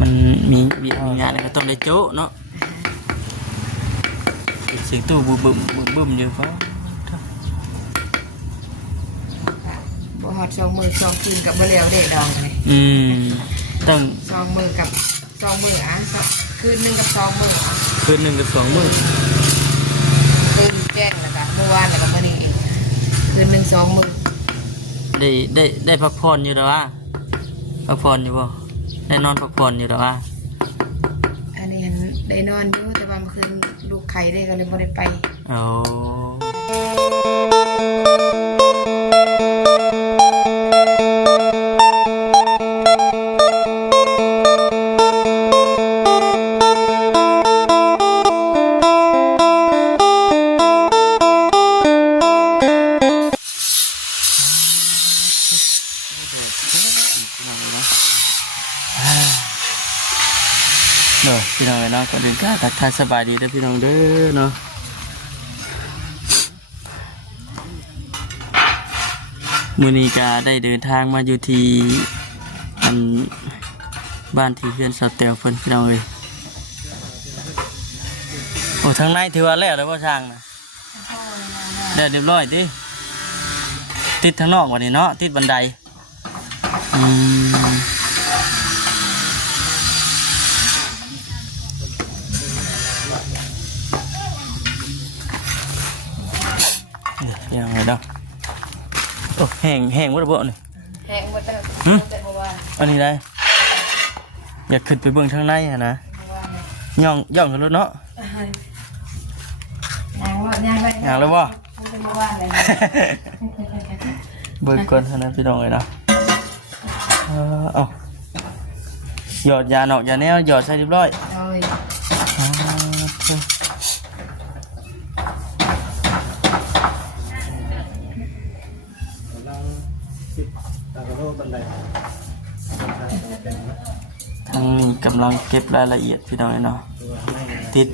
มันมีงานก็ต้องได้โจ๊ะเนาะเสียงตู้บึ้มอยู่ก็บ่ฮอด2 มื้อ2 คืนกับบ่แล้วเด้ดอกนี่ต้อง2 มื้อกับ2 มื้อคืนนึงกับ2 มื้อคืนนึงกับ2 มื้อคืนแจ้งแล้วก็เมื่อวานแล้วก็มื้อนี้อีกคืนนึง2 มื้อได้พักผ่อนอยู่แล้วว่าพักผ่อนอยู่บ่ได้นอนพักผ่อนอยู่แล้วว่าอันนี้ได้นอนอยู่แต่ว่าเมื่อคืนลูกไข่ได้ก็เลยบ่ได้ไปอ๋อพี่น้องเนาะก็ดึงก้าทักทายสบายดีนะพี่น้องเด้อเนาะมื้อนี้ก็ได้เดินทางมาอยู่ที่บ้านที่เพื่อนสาวแตวเพิ่นพี่น้องเอ้ยโอ้ทางในถือว่าแล้วบ่ช่างนะแล้วเรียบร้อยติดทางนอกวันนี้เนาะติดบันไดยังไงเนาะโอ้แห้งวัดบ่นี่แห้งหมดแล้วแต่เมื่อวานอันนี้ได้อยากขึ้นไปเบิ่งทางในอะนะย่องขึ้นรถเนาะย่างแล้วบ่เบิ่งก่อนนะพี่น้องเลยเนาะเอาหยอดยาหนอกยาแนวหยอดใส่เรียบร้อยทางนี้กำลังเก็บรายละเอียดพี่น้องเนาะติด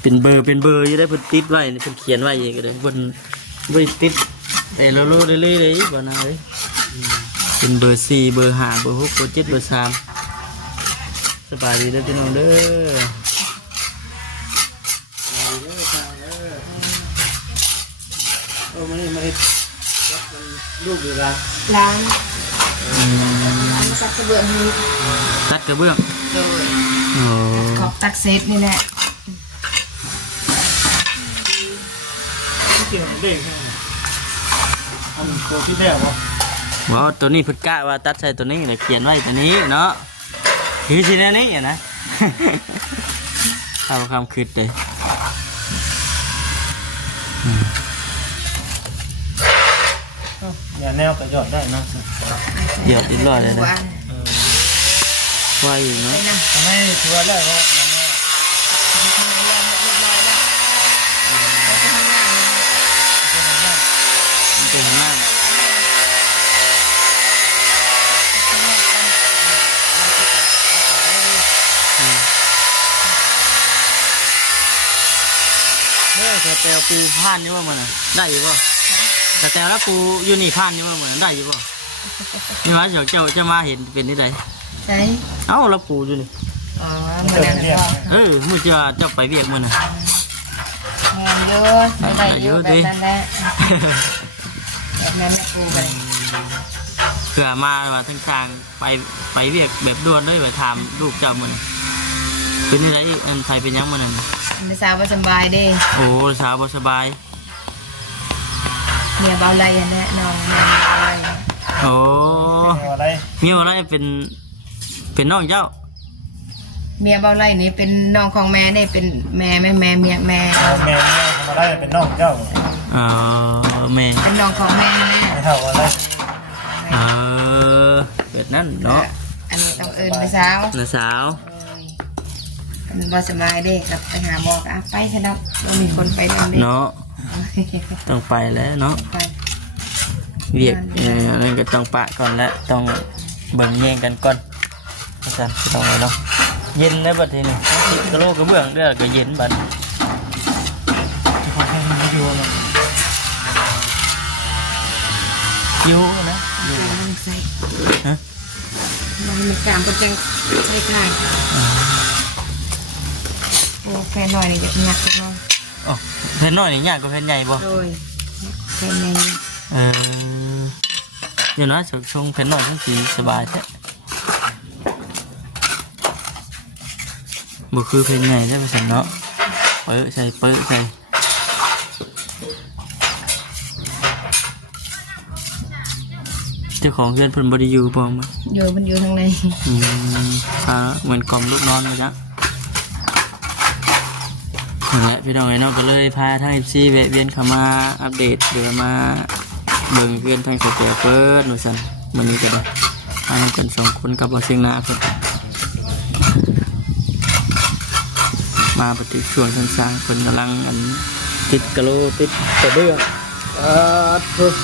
เป็นเบอร์อยู่ได้เพิ่นติดไว้เพิ่นเขียนไว้อีกเลยบนติดไอ้โลโลเรื่อยๆเลยบ่นะเอ้ยเป็นเบอร์4เบอร์5เบอร์6เบอร์7เบอร์3สบายดีเด้อพี่น้องเด้อโอ้มาเฮ็ดลูกอยู่ล้างมาซักกระเบื้องนี่ตัดกระเบื้องโอ้ขอบตักเซตนี่แหละเกี่ยวกับเด็กอันตัวที่แท้บ่ว้าวตัวนี้พุทธกะว่าตัดใส่ตัวนี้เลยเขียนไว้ตัวนี้เนาะคือสิแน่นี้นะเอาคำคืดเลยอย่าแนวกระยอดได้นะหยอดดิ้นรอดเลยนะว่าอยู่เนาะไม่ถือว่าได้เพราะเป็นมากแต่แตวปูผ่านอยู่ว่ามันได้อยู่ป่ะแต่แตวแล้วปูอยู่นี่ผ่านอยู่ว่ามันได้อยู่ป่ะนี่ว่าเจ้าจะมาเห็นเป็นที่ใดใช่เอ้าแล้วปูอยู่นี่อ๋อมันนั่นมือจะไปเบียกมันนะได้เยอะแบบนั้นแหละแบบนั้นปูไปเผื่อมาว่าทั้งทางไปเบียกแบบด่วนด้วยไปถามลูกเจ้ามันเป็นที่ใดอันไทยเป็นยังมันเป็นสาวสบายดิโอ้สาวสบายเมียเบาไรอันนี้น้องเมียเบาไรโอ้เมียเบาไรเป็นน้องเจ้าเมียเบาไรนี่เป็นน้องของแม่ได้เป็นแม่เมียทำมาได้เป็นน้องเจ้าแม่เป็นน้องของแม่ไม่เท่าอะไรแบบนั้นเนาะอันนี้ต้องเอิญไปสาวเป็นบอสบายเด็กกับไปหาหมอกไปใช่ไหมเรามีคนไปเนาะต้องไปแล้วเนาะเวียกนั่นก็ต้องปะก่อนแล้วต้องเบิ่งแย่งกันก่อนอาจารย์ต้องอะไรเนาะเย็นได้บัดทีนี้กระโลกระเบื้องได้ก็เย็นบัดยูนะยูฮะ มันกลางก็จะใช่ค่ะโอ้แฟนหน่อยนี่จะหนักจังเลย อ๋อแผ่นน้อยนี่ยากกว่าแผ่นใหญ่บ่ โดยแฟนใน เดี๋ยวนะช่วงแผ่นน้อยทั้งสีสบายแท้บ่คือแผ่นใหญ่ได้ป่ะสันเนาะเปิ้ลใส่เจ้าของเพื่อนเพิ่นบ่ได้อยู่บ่มั้ย มันอยู่ทางใน เหมือนกล่อมลูกนอนเลยจ้ะนั่นแหละพี่น้องไอ้น้องก็เลยพาทาง FC แวะเวียนเข้ามาอัปเดตหรือมาเบิ่งเพื่อนทางสเตเฟิร์สหนูสันวันนี้ก็ได้มากัน2 คนกับบ่เชียงนาเพิ่นมาปฏิช่วงสร้างเพิ่นกำลังติดกะโหลติดกระเบื้องทุก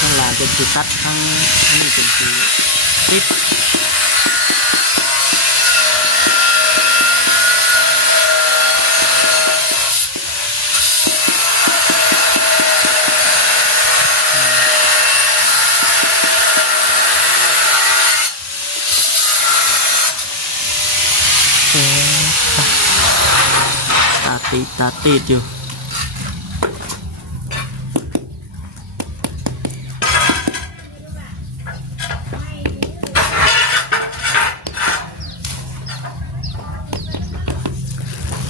ทั้งหลายเป็นสิตัดทั้งนี่เป็นสิติดตาติดอยู่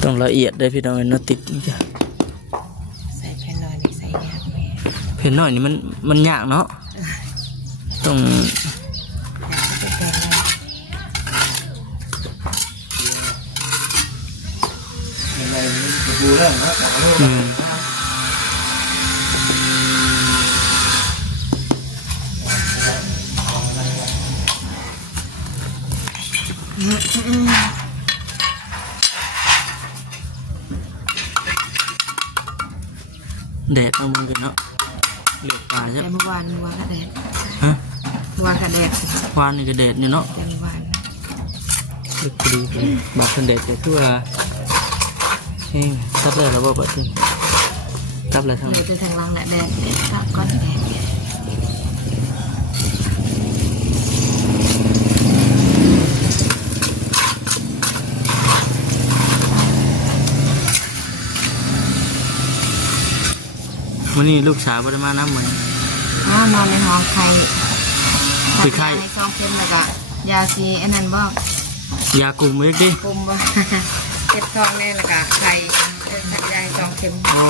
ต้องละเอียดได้พี่น้องเนาะติดนี่จ้ะ ใส่แฟนหน่อยนี่ใส่ยากไหม เพนหน่อยนี่มันยากเนาะต้อง จะเป็นอะไร ในดูเรื่องนะขอโทษ แดดเอามือกันเนาะเหลือกตาใช่ แต่เมื่อวานก็แดด ฮะ เมื่อวานก็แดด วานนี่ก็แดดนี่เนาะ แต่เมื่อวาน ลึกพอดีบอกคนแดดแต่ทั่วเฮ้ยตับเลยแล้วบ่เปิดขึ้นตับเลยทางไหน เดี๋ยวจะทางล่างแหละแดดตับก้อนแดด วันนี้ลูกสาวบ่ได้มาน้ำเหมือน นอนในห้องไข่ คือไข้ ให้ซองเข็มแล้วก็ยาซีอันนั้นบอก ยากลุ่มไว้ดิ คุมว่า เจ็บท้องแน่แล้วก็ไข่สักยาให้ซองเข็ม อ๋อ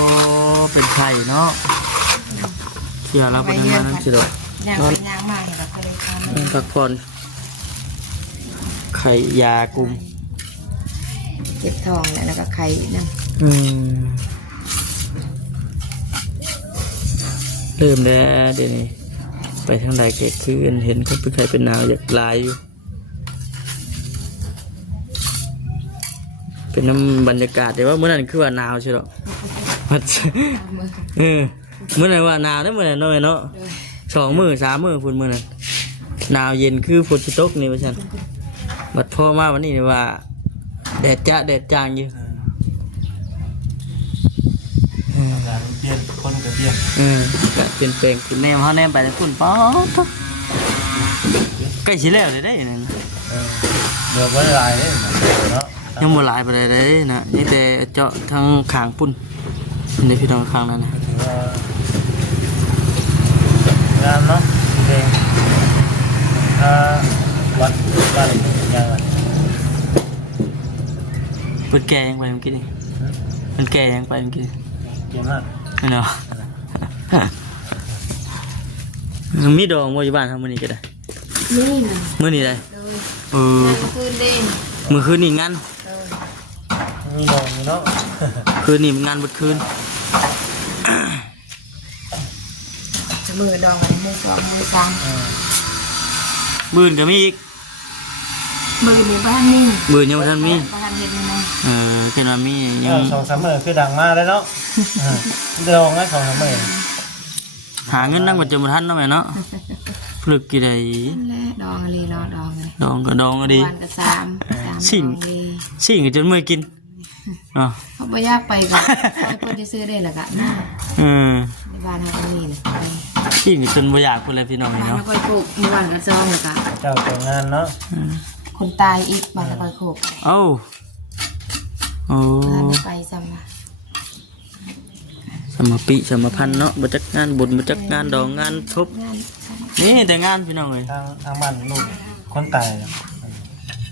เป็นไข่เนาะเชื่อแล้วบ่ได้มาน้ำสิดอก ย่างเป็นย่างมากเนี่ยเราก็เลยทำ พักผ่อนไข่ยากลุ่ม เจ็บท้องแล้วก็ไข่นั่น เริ่มแล้วเดี๋ยวนี้ไปทางใดเกิดขึ้นเห็นคนเป็นไข้เป็นหนาวอยากลายอยู่เป็นน้ำบรรยากาศแต่ว่าเมื่อนั้นคือว่าหนาวใช่หรอมันเมื่อนั้นว่าหนาวได้เมื่อนั้นน้อยเนาะ2 มื้อ 3 มื้อฝุ่นเมื่อนั้นหนาวเย็นคือฝนสิตกนี่ว่าซั่นบัดพ่อมาวันนี้นี่ว่าแดดจ้าแดดจางอยู่ เปลี่ยนคนกับเปลี่ยน ก็เปลี่ยนแปลงคุณแนมเขาแนมไปแต่ฝุ่นป๊อดใกล้สิแล้วได้นั่น เดือดไว้ลายเลยเนาะ ยังบ่หลายไปเลยได้นะนี่แต่เจาะทางขางปุ่นในพี่น้องข้างนั้นนะ ถือว่างานเนาะเพลงวัดบ้านยังไง เปิดแกยังไปเมื่อกี้นี่มันแกยังไปเมื่อกี้ เก่งมาก ไม่เนาะ มีดองว่าอยู่บ้านทำมื้อนี้ก็ได้ นี่นะ มื้อนี้ได้ เลย เออ คืนเด่น มื้อคืนนี่งาน มีดองมีเนาะ คืนนี่งานเบิดคืน มือดองกันมือสองมือสาม มื้ออื่นก็มีอีก มือหมู่บ้านนี่ มื้อยังบ่ทันมี บ้านเห็นไหม แค่นั้นมียัง 2-3 มื้อคือดังมากเลยเนาะเดือดงั้น2-3 มื้อ หาเงินนั่งบ่จะบ่ทันเนาะแม่เนาะพลึกกี่ได้ นั่นแหละดองอะไรรอดองเลย ดองก็ดองก็ดี วันก็สาม สิ่ง ดองดี สิ่งก็จนเมื่อยกินอ๋อ เขาไม่ยากไปก่อนให้คนที่ซื้อได้แหละกะหน้า ในบ้านเขาก็มีนะไป สิ่งก็จนบ่อยากพูดอะไรพี่น้อง บ้าน เนาะ เขาก็ปลูกในวันก็ซองเลยกะ ใจ จ้าแต่งงานเนาะ คนตายอีกบ้านละคอยโขก เอ้าโอ้ เพื่อนไปซ้ำมา สมปีสมพันธ์เนาะบ่จักงานบุญบ่จักงานดองงานทบ งาน นี่แต่งานพี่น้องเอ้ย ทางบ้านลูกคนตาย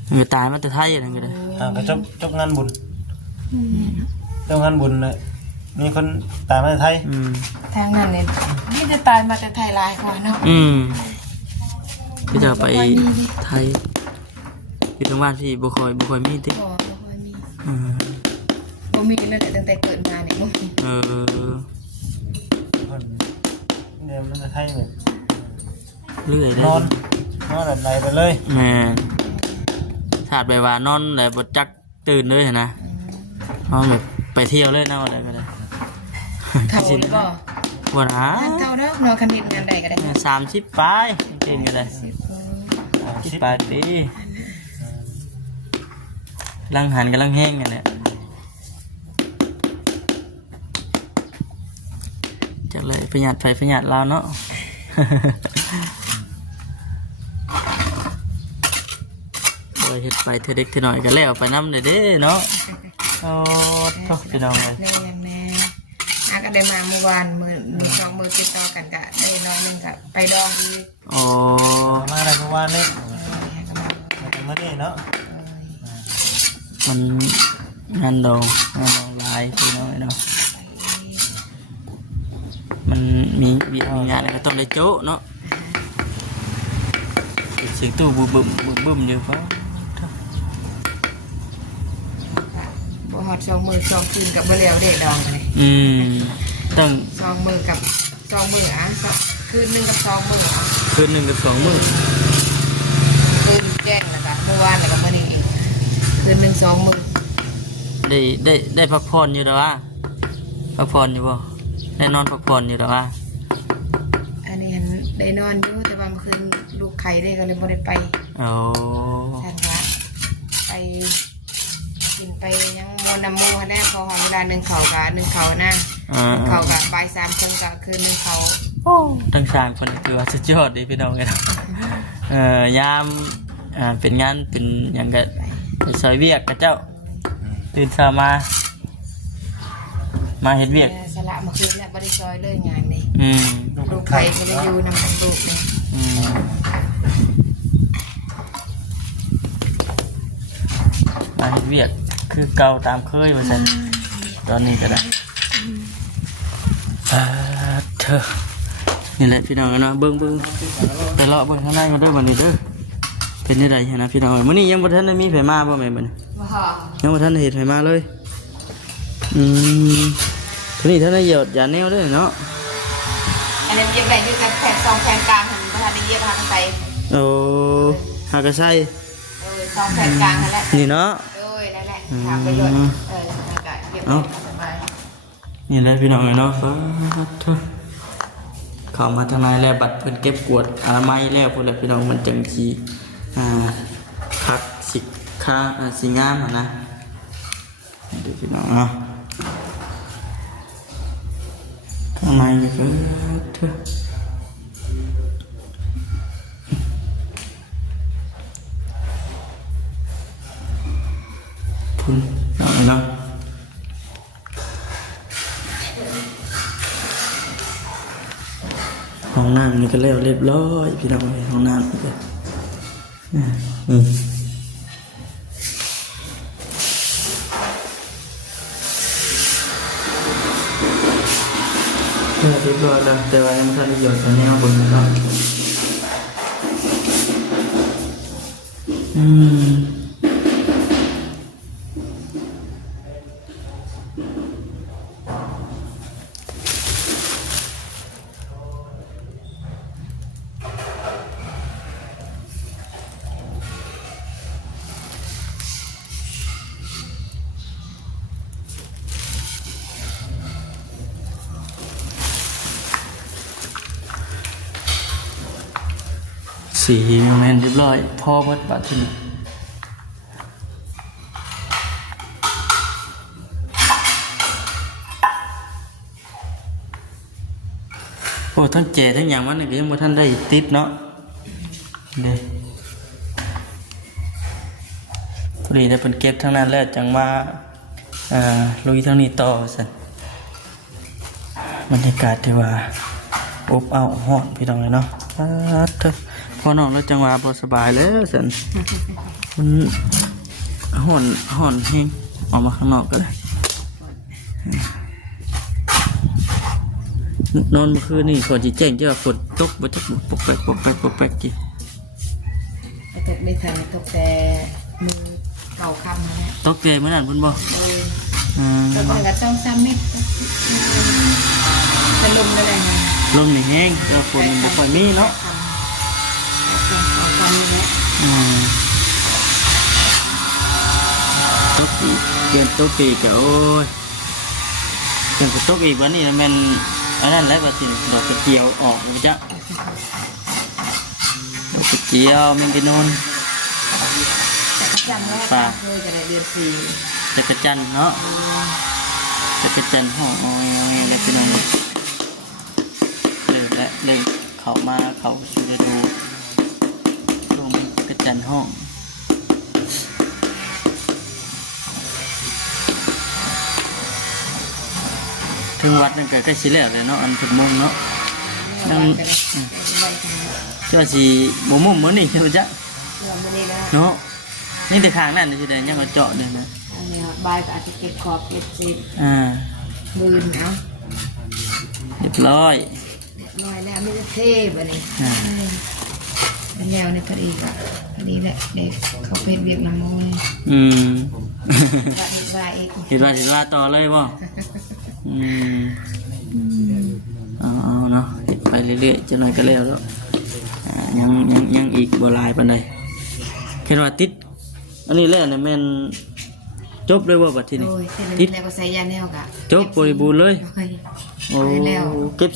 มันก็ตายมาแต่ไทยนั่นก็ได้ ก็จบงานบุญจบงานบุญเลยมีคนตายมาในไทย ทางนั้นเนี่ยนี่จะตายมาแต่ไทยลายกว่าเนาะ ก็จะไปไทยอยู่ทางบ้านที่บ่ค่อยมีติ บ่ค่อยมี อืม บ่มีเลยตั้งแต่เกิดมาเนี่ยบ่มี คนเดี๋ยวมันจะไทยแบบ เรื่อยได้ นอนแบบไหนไปเลย แม่ชาติไปว่านอนแล้วบ่จักตื่นเลยนะนอนแบบไปเที่ยวเลยเนาะอะไรก็ได้ เขาหรือบ่ บ่นะ เท่าเด้อนอนคันเฮ็ดงานใดก็ได้ 30ปลายจริงๆก็ได้10ปลายปีลังหันกำลังแห้งกันเนี่ยจักเลยประหยัดไฟประหยัดเราเนาะ เลยเฮ็ดไปเธอเด็กเธอหน่อยก็แล้วไปน้ำเด้เนาะโอ้โหพี่น้องเลย แม่ยังแม่ก็ได้มาเมื่อวานมือสองมือติดต่อกันก็ได้น้อยนึงก็ไปดองอีก โอ้ มาได้ทุกวันเลยมาถึงมาได้เนาะ มันงานดองลายพี่น้องเนาะมันมีงานอะไรก็ต้องได้โจ๊ะเนาะเสียงตู้บึ้มอยู่ปะ บ่ฮอดสองมือสองคืนกับบ่แล้วเด้ดองเลย ต้อง สองมือกับสองมือคืนนึงกับสองมือ คืน1 กับ 2 มื้อ คืนแจ้งนะคะเมื่อวานแล้วก็มื้อนี้อีกคืนนึง2มื้อ ได้พักผ่อนอยู่แล้ววะพักผ่อนอยู่บ่ได้นอนพักผ่อนอยู่แล้ววะ อันนี้เห็นได้นอนอยู่แต่ว่าเมื่อคืนลูกไข่ได้ก็เลยบ่ได้ไป โอ้ ท่านว่าไปกินไปยังมวนน้ำมูแน่พอหอมเวลา1เขากับ1เขานะเขากับบ่าย3ครึ่งกับคืน1เขา ทั้งสามคนคือว่าสุดยอดดีพี่น้องเลยนะยามเป็นงานเป็นอย่างก็ไปซอยเวียกกับเจ้าตื่นเช้ามาเฮ็ดเวียก สละเมื่อคืนแล้วบ่ได้ซอยเลยงานนี้ ลูก ลูก ไข่ ไข่ก็เลยอยู่นำลูกนี่ มาเฮ็ดเวียกคือเก่าตามเคยว่าซั่นตอนนี้ก็ได้เธอนี่แหละพี่น้องเนาะเบิ่งไปเลาะเบิ่งข้างในกันเด้อบัดนี้เด้อเป็นจังได๋นะพี่น้องมื้อนี้ยังบ่ทันได้มีไผมาบ่แม่นบัดนี้ ว่า ยังบ่ทันได้เฮ็ดไผมาเลยทีนี้ท่านได้หยดยาแนวด้วยเนาะ อันนี้เย็บได้อยู่กับแผ่น2แผ่นกลางเห็นบ่ทันได้เย็บทางใส่ โอ้หากระใส่ 2แผ่นกลางนั่นแหละ นี่เนาะ นั่นแหละทางประโยชน์แล้วก็เย็บได้สบาย นี่แหละพี่น้องเนาะเข้ามาทางในแล้วบัตรเพิ่นเก็บกวดอนามัยแล้วพุ่นแหละพี่น้องมันจังสิคักสิค่าสิงามนะดูพี่น้องเนาะข้างในนี่ก็พุ่นเนาะห้องน้ำนี่ก็แล้วเรียบร้อยพี่น้องห้องน้ำนี่ก็เรียบร้อยแล้วแต่ว่ายังไม่ทันได้หยดแนวบนเนาะสีแมนเรียบร้อยพ่อเมื่อปัดที่นี่โอ้ทั้งเจทั้งอย่างมันก็ยังบ่ทันได้ติดเนาะเด้ อดีได้เพิ่นเก็บทั้งนั้นแล้วจังมาลุยทั้งนี้ต่อซั่นบรรยากาศที่ว่าอบอ้าวฮ้อนพี่น้องเลยเนาะเถอะพอน้องแล้วจังหวะบ่สบายแล้วซั่นมันฮ้อนแฮงออกมาข้างนอกก็ได้นอนเมื่อคืนนี่ฝนสิแจ้งจะว่าฝนตกบ่จักปกแป๊กกี่ ตกได้ทันตกแต่มือเก่าคำนะเนี่ย ตกใจมื้อนั้นเพิ่นบ่ ตกไปกับ2-3 เมตรเป็นลมได้เลยนะ ลมนี่แห้งแต่ฝนบ่ค่อยมีเนาะ คำนี้แหละ ตกอีกเกินตกอีกก็โอ้ยเกินตกอีกวันนี้แม่นอันนั้นแหละว่าสิดอกกระเจียวออกบ่จ๊ะดอกกระเจียวแม่งไปโน่น จำแล้วเคยจะได้เดือน4 จักรจันทร์เนาะจักรจันทร์ห้องโอ้ยแล้วพี่น้องเลยเข้ามาเข้าสู่ฤดูลงจักรจันทร์ห้องถึงวัดนั่นก็ใกล้สิแล้วเลยเนาะอันถึงมุ่งเนาะนั่งก็สิบ่มุ่งมื้อนี้คือจ๊ะเนาะนี่แต่ข้างนั่นสิได้ยังก็เจาะนี่นะ อันนี้บายก็อาจจะเก็บขอบเก็บสิบ บืนเอา เรียบร้อย น้อยแล้วไม่ได้เท่แบบนี้เป็นแนวในพอดีก็พอดีแหละเด็กเขาเพชรเบียกน้ำมูล บายอีก เห็นว่าต่อเลยบ่เอาเนาะไปเรื่อยๆจะหน่อยก็แล้วยังอีกบ่หลายปานใดเห็นว่าติดอันนี้แหละเนี่ยแม่นจบเลยว่าบัดทีนี้ โอ้ยเสร็จแล้วก็ใส่ยาแนวกะ จบบริบูรณ์เลยโอ้เก็บ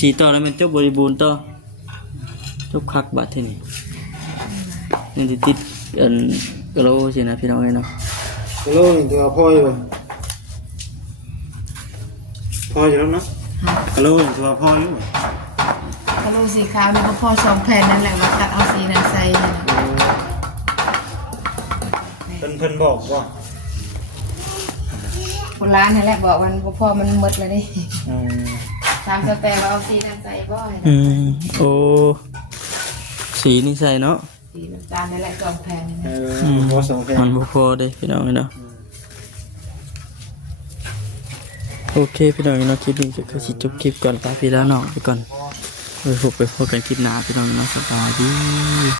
สีต่อแล้วแม่นจบบริบูรณ์ต่อจบคักบัดทีนี้นี่สิติดอันกะโหลสินะพี่น้องเอ้ยเนาะ โลนี่ตัวพ่ออยู่แล้วนะโลนี่ตัวพ่ออยู่ กระโหลกสีขาวนี่ก็พอ2 แผ่นนั่นแหละว่าตัดเอาสีนั้นใส่ เพิ่นบอกว่า คนร้านนั่นแหละบอกวันพ่อมันหมดเลยดิตามแต่ว่าเอาสีนั้นใส่บ่อย โอ้สีนี่ใส่เนาะ สีน้ำตาลนั่นแหละ2 แผ่นนี่นะ พอ2แผ่น มันบ่พอเด้พี่น้องเนาะโอเคพี่น้องเนาะคลิปนี้ก็คือสิจบคลิปก่อนไปพี่แล้วน้องไปก่อนไปพบกันคลิปหน้าพี่น้องเนาะสบายดี